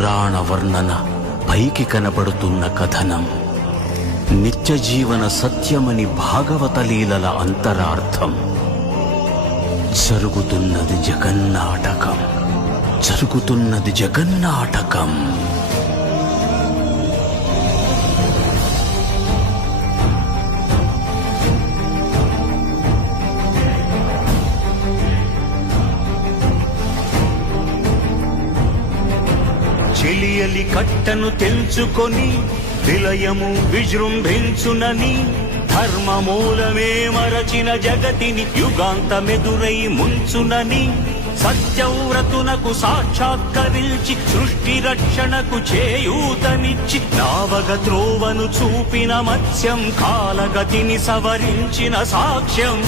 పురాణ వర్ణన, పైకి కనబడుతున్న కథనం, నిత్య జీవన సత్యమని భాగవత లీలల అంతరార్థం. జరుగుతున్నది జగన్నాటకం, జరుగుతున్నది జగన్నాటకం. చెలియలి కట్టను తెంచుకొని విలయము విజృంభించునని, ధర్మమూలమే మరచిన జగతిని యుగాంతమెదురై ముంచునని, సత్యవ్రతునకు సాక్షాత్కరించి సృష్టి రక్షణకు చేయూతనిచ్చి, నావగ త్రోవను చూపిన మత్స్యం, కాలగతిని సవరించిన సాక్ష్యం.